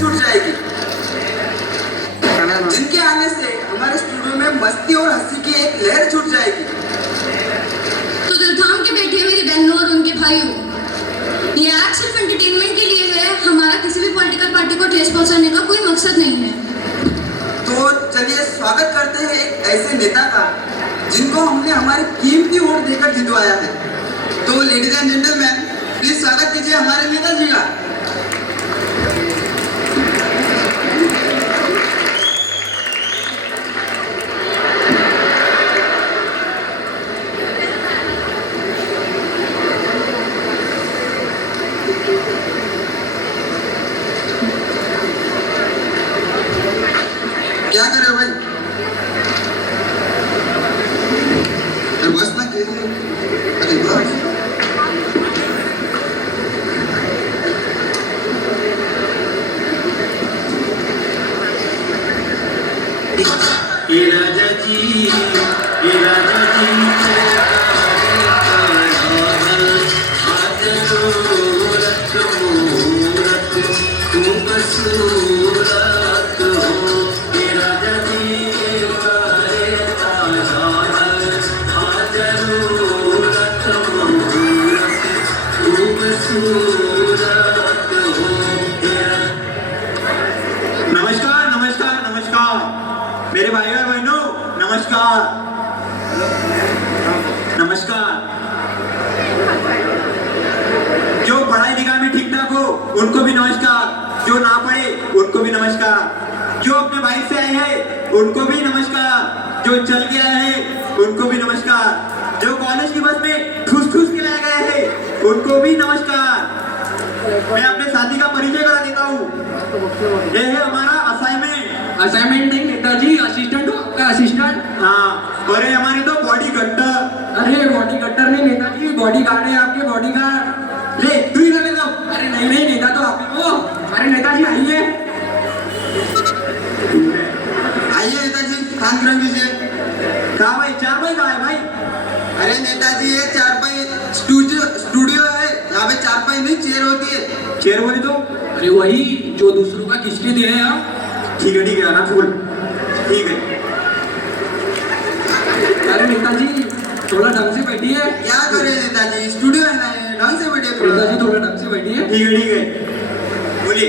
छूट जाएगी। जिनके आने से हमारे स्टूडियो में मस्ती और हंसी की एक लहर छूट जाएगी। तो दिल थाम के बैठिए मेरी बहनों और उनके भाइयों, ये आज सिर्फ एंटरटेनमेंट के लिए है। हमारा किसी भी पॉलिटिकल पार्टी को ठेस पहुंचाने का कोई मकसद नहीं है। तो चलिए स्वागत करते हैं एक ऐसे नेता का जिनको हमने हमारी कीमती वोट देकर जितवाया है। तो लेडीज एंड जेंटलमैन, प्लीज स्वागत कीजिए हमारे नेताजी का। क्या कर रहे हो भाई? अरे बस ना कैसे? अरे बस। ये राजा जी नमस्कार नमस्कार नमस्कार मेरे भाई और बहनों, नमस्कार नमस्कार। जो पढ़ाई लिखाई में ठीक ठाक हो उनको भी नमस्कार, जो ना पढ़े उनको भी नमस्कार, जो अपने बाइक से आए हैं उनको भी नमस्कार, जो चल के आए हैं उनको भी नमस्कार, जो कॉलेज की बस में ठूस ठूस के लाए गए हैं उनको भी नमस्कार। मैं अपने साथी का परिचय करा देता हूँ। ये है हमारा असाइनमेंट नहीं नेताजी, असिस्टेंट हो आपका असिस्टेंट। हाँ, और ये हमारे तो बॉडी कट्टर। अरे बॉडी कट्टर नहीं नेताजी, बॉडी गार्ड है आपके, बॉडी गार्ड। ले तू ही कर दो। अरे नहीं नहीं नेता तो आप ही हो। अरे नेताजी आइए आइए नेताजी, खान ग्रहण कीजिए। कहा भाई, चार भाई कहा है भाई? अरे नेताजी ये चारपाई स्टूडियो है, यहाँ पे चारपाई नहीं चेयर होती है। चेयर बोली तो? अरे वही जो दूसरों का किसके दे हैं आप। ठीक है आना फूल, ठीक है। अरे नेताजी थोड़ा ढंग से बैठिए। क्या करे नेताजी, स्टूडियो है ना, ढंग से बैठिए थोड़ा। नेताजी थोड़ा ढंग से बैठिए। ठीक है बोलिए।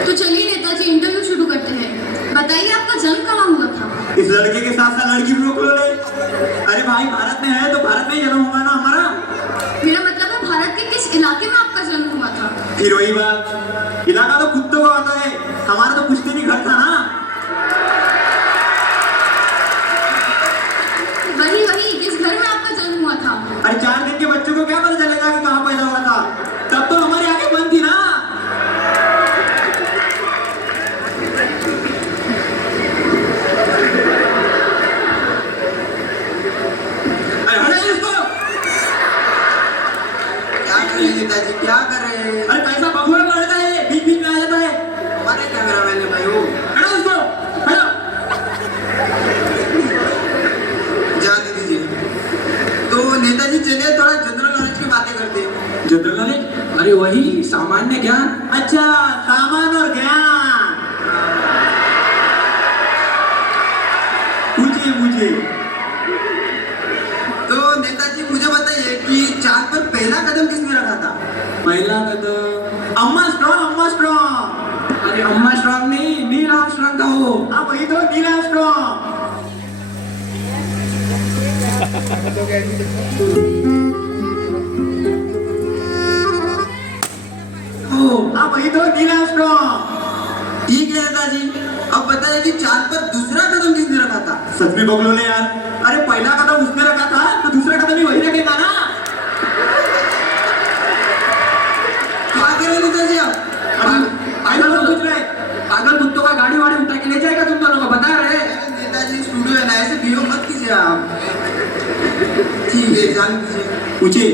तो चलिए नेताजी इंटरव्यू शुरू करते हैं। बताइए आपका जन्म कहाँ हुआ था? इस लड़के के साथ साथ लड़की भी रोक लो ले। अरे भाई भारत में है तो भारत में ही जन्म होगा ना हमारा। मेरा मतलब है भारत के किस इलाके में आपका जन्म हुआ था? फिर वही बात, इलाका तो कुत्तों का आता है, हमारा तो पुश्तैनी घर था ना। वही किस घर में आपका जन्म हुआ था? अरे 4 दिन के बच्चों को क्या पता चलेगा कि कहाँ पैदा हुआ था? तब तो हमारी आंखें बंद थी ना। अरे हटाइए इसको। क्या कर रहे नेताजी, क्या कर रहे हैं? अरे कैसा बबूल लड़का है, बीच बीच में आ जाता है। हमारे कैमरामैन है भाई वो। हटाओ इसको, हटाओ। जाने दीजिए। तो नेताजी चलिए थोड़ा जनरल नॉलेज की बातें करते हैं। General knowledge? अरे वही सामान्य ज्ञान। अच्छा, सामान और ज्ञान। पूछिए। तो नेताजी मुझे बताइए कि चांद पर पहला कदम किसने रखा था? पहला कदम अम्मा स्ट्रॉन्ग। अरे अम्मा स्ट्रॉन्ग नहीं, नील आर्मस्ट्रॉन्ग था वो। हाँ वही तो, नील आर्मस्ट्रॉन्ग। हाँ वही तो, नील आर्मस्ट्रॉन्ग। ठीक है नेताजी, अब बताइए कि चांद पर दूसरा कदम किसने रखा था? सच में बगलो ने यार। अरे पहला कदम उसने रखा था तो दूसरा कदम भी वही रखेगा ना। क्या कर रहे नेताजी आप? पागल कुत्तों का गाड़ी वाड़ी उठा के ले जाएगा तुम दोनों को, बता रहे। नेताजी स्टूडियो है ना, जान दीजिए। पूछिए।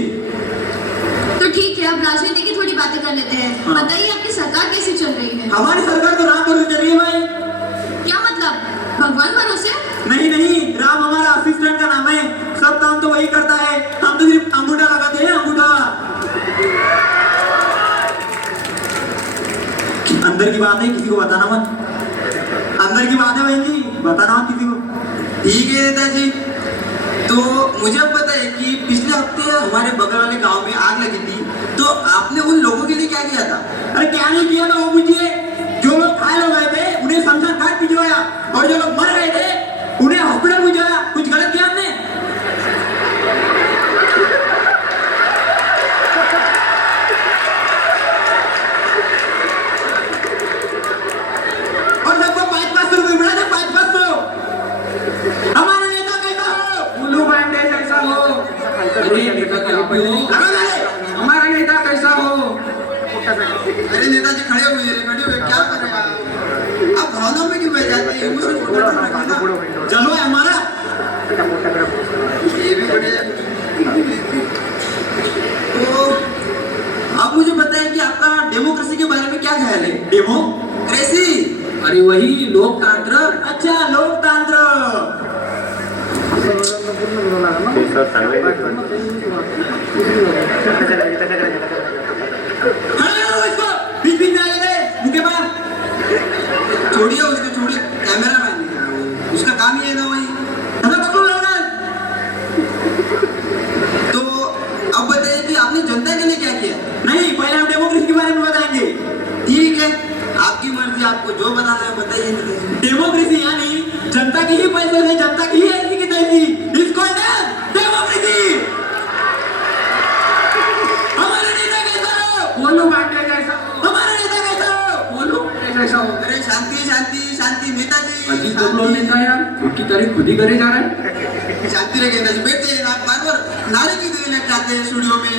तो ठीक है, अब राजनीति की थोड़ी बातें कर लेते हैं। हाँ। बताइए आपकी सरकार कैसी चल रही है? हमारी सरकार तो राम भरोसे चल रही है भाई। क्या मतलब, भगवान भरोसे? नहीं नहीं, राम हमारा असिस्टेंट का नाम है, सब काम तो वही करता है, हम तो सिर्फ अंगूठा लगाते हैं, अंगूठा। अंदर की बात है, किसी को बताना मत। अंदर की बात है बहन जी, बताना मत किसी को। ठीक है नेताजी। तो मुझे अब पता है कि पिछले हफ्ते हमारे बगल वाले गांव में आग लगी थी, तो आपने उन लोगों के लिए क्या किया था? अरे क्या नहीं किया था वो पूछिए। जो लोग घायल हो गए थे उन्हें शमशान घाट भिजवाया, और जो लोग मर गए थे उन्हें हॉस्पिटल भिजवाया। कुछ गलत किया हमने? और सबको 500-500 रुपये मिला था, 500-500। हमारा नेता कैसा हो? उल्लू बांडे जैसा हो। अरे नेता क्या आप हो? लगा डाले। हमारा नेता कैसा हो? अरे नेताजी खड़े हुए क्या करेगा? आप भावनाओं में क्यों बह जाते हैं? इमोशंस को कंट्रोल रखिए ना। चलो है हमारा। ये भी बढ़िया। तो अब मुझे पता है कि आपका डेमोक्रेसी के बारे में क्या ख्याल है? डेमोक्रेसी? अरे वही लोकतंत्र। अच्छा, लोकतंत्र। इसको बीच बीच में आ जाते मुझे पास। छोड़िए उसको, छोड़िए। कैमरा मैन है वो, उसका काम ही है ना वही। हमें पकड़ो लड़ना। तो अब बताइए कि आपने जनता के लिए क्या किया? नहीं, पहले हम डेमोक्रेसी के बारे में बताएंगे। ठीक है, आपकी मर्जी, आपको जो बताना है बताइए नेताजी। डेमोक्रेसी यानी जनता की ही पैसे से जनता की ही ऐसी की तैसी, इसको है डेमोक्रेसी। हमारा नेता कैसा हो? उल्लू बांडे जैसा हो। हमारा नेता कैसा हो? उल्लू बांडे जैसा हो। अरे शांति शांति शांति नेताजी, अजीब तो लोग नेता यार, खुद की तारीफ खुद ही करे जा रहा है। शांति रखे नेताजी। बैठते हैं, आप बार बार नारे की देने लग जाते हैं स्टूडियो में।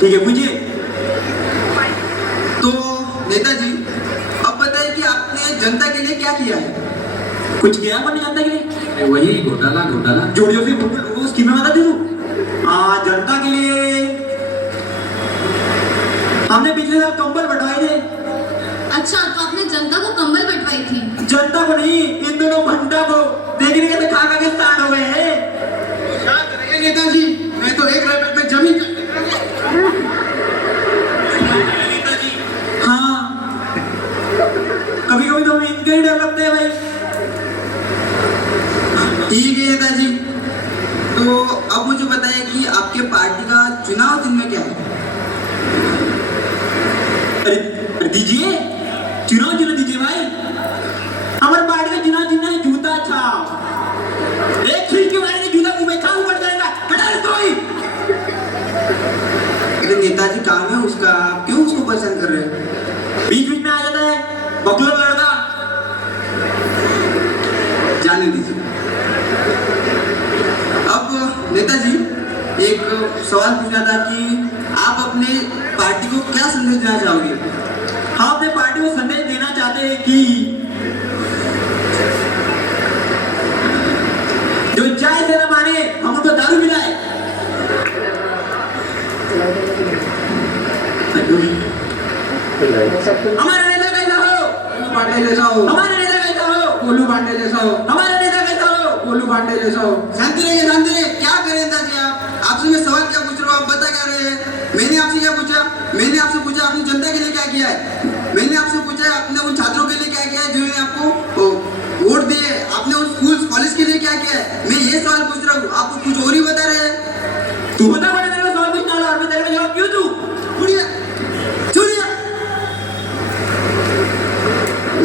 ठीक है, पूछिए। तो नेताजी अब बताइए कि आपने जनता के लिए क्या किया है? कुछ किया अपन ने जनता के लिए? वही घोटाला घोटाला। जोड़ियों से वो स्कीमें बता दे तू। जनता के लिए हमने पिछले साल कंबल बंटवाए थे। अच्छा, तो आपने जनता को कंबल बंटवाई थी? जनता को नहीं, इन दोनों घंटा को। देखने के तो खा खा के स्टार्ट हो गए हैं। क्या करेंगे नेताजी, मैं तो 1 रुपए में जमीन। हाँ, कभी कभी तो हमें इनका ही डर लगता है भाई। ठीक है नेताजी। तो अब मुझे बताइए कि आपके पार्टी का चुनाव चिन्ह क्या है? अरे दीजिए, चुनाव चिन्ह दीजिए भाई। हमारे पार्टी का चुनाव चिन्ह है जूता छाप। एक खिड़की वाले ने जूता मुंह में खा ऊपर जाएगा, हटा दे कोई। अरे नेताजी काम है उसका, आप क्यों उसको परेशान कर रहे हैं? बीच बीच में आ जाता है बकलोल लड़का। जाने दीजिए। अब नेताजी एक सवाल पूछना था कि आप अपने पार्टी को क्या संदेश देना चाहोगे? हम अपने पार्टी को संदेश देना चाहते हैं कि जो चाय से न माने हम उनको दारू पिलाए। हमारा नेता कैसा हो? उल्लू बांडे जैसा हो। हमारा नेता कैसा हो? उल्लू बांडे जैसा हो। हमारा नेता कैसा हो? उल्लू बांडे जैसा हो। शांति रहिए, शांति रहिए। क्या करें नेताजी आप? आपसे मैं सवाल क्या पूछ रहा हूँ, आप बता क्या रहे हैं? मैंने आपसे क्या पूछा? मैंने आपसे पूछा आपने जनता के लिए क्या किया है? मैंने आपसे पूछा आपने उन छात्रों के लिए क्या किया है जिन्होंने आपको वोट दिए? आपने उन स्कूल कॉलेज के लिए क्या किया है? मैं ये सवाल पूछ रहा हूँ, आपको कुछ और ही बता रहे हैं। तू बता बड़े मेरे को सवाल पूछना वाला, और मैं तेरे को जवाब क्यों दूं? छोड़िए, छोड़िए।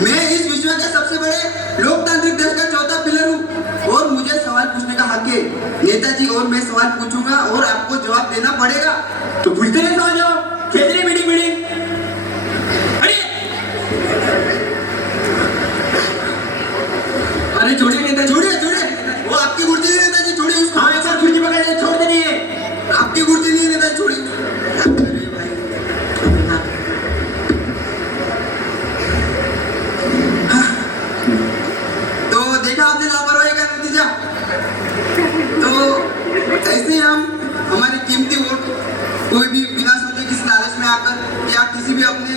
मैं इस विश्व के सबसे बड़े लोकतांत्रिक देश का चौथा पिलर हूँ और मुझे सवाल पूछने का हक है नेताजी, और मैं सवाल पूछूंगा और आपको जवाब देना पड़ेगा। तो पूछते रहे सवाल जवाब, खेलने मीटिंग मीटिंग। अरे छोड़िए नेता, छोड़िए, छोड़िए। वो आपकी कुर्सी है नेताजी, छोड़िए उसको। हाँ, एक बार कुर्सी पकड़ ले, छोड़ दे। किसी भी अपने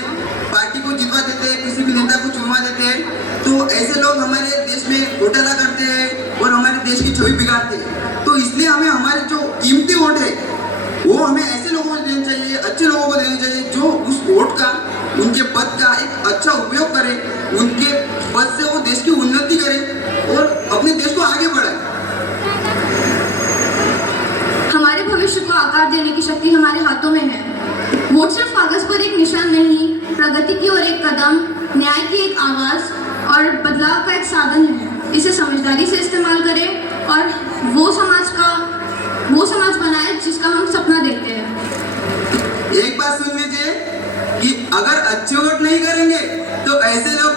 पार्टी को जितवा देते हैं, किसी भी नेता को चुनवा देते हैं, तो ऐसे लोग हमारे देश में घोटाला करते हैं और हमारे देश की छवि बिगाड़ते हैं। तो इसलिए हमें हमारे जो कीमती वोट है वो हमें ऐसे लोगों को देना चाहिए, अच्छे लोगों को देना चाहिए जो उस वोट का, उनके पद का एक अच्छा उपयोग करे, उनके पद से वो देश की उन्नति करे और अपने देश को आगे बढ़ाए। हमारे भविष्य को आकार देने की शक्ति हमारे हाथों में है। वोट सिर्फ कागज पर एक निशान नहीं, प्रगति की ओर एक कदम, न्याय की एक आवाज और बदलाव का एक साधन है। इसे समझदारी से इस्तेमाल करें और वो समाज बनाए जिसका हम सपना देखते हैं। एक बात सुन लीजिए कि अगर अच्छे वोट नहीं करेंगे तो ऐसे लोग